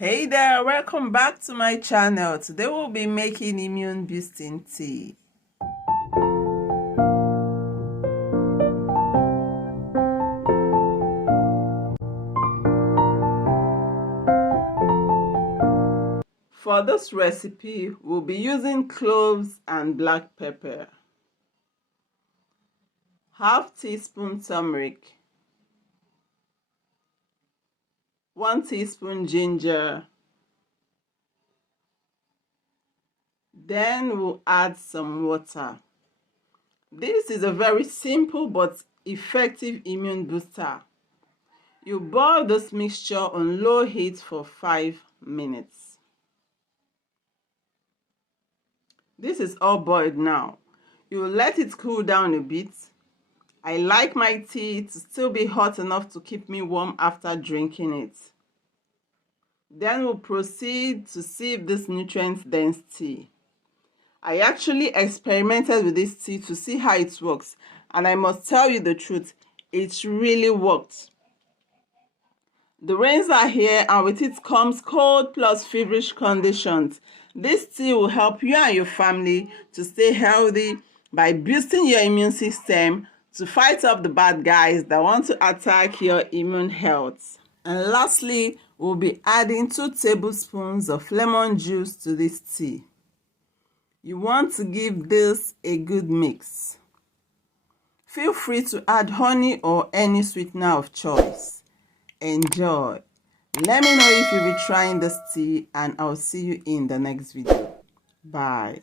Hey there, welcome back to my channel. Today we'll be making immune boosting tea. For this recipe, we'll be using cloves and black pepper, half teaspoon turmeric, 1 teaspoon ginger. Then we'll add some water. This is a very simple but effective immune booster. You boil this mixture on low heat for 5 minutes. This is all boiled now. You will let it cool down a bit. I like my tea to still be hot enough to keep me warm after drinking it. Then we'll proceed to sieve this nutrient-dense tea. I actually experimented with this tea to see how it works, and I must tell you the truth, it really worked. The rains are here, and with it comes cold plus feverish conditions. This tea will help you and your family to stay healthy by boosting your immune system to fight off the bad guys that want to attack your immune health. And lastly, we'll be adding 2 tablespoons of lemon juice to this tea. You want to give this a good mix. Feel free to add honey or any sweetener of choice. Enjoy. Let me know if you'll be trying this tea, and I'll see you in the next video. Bye.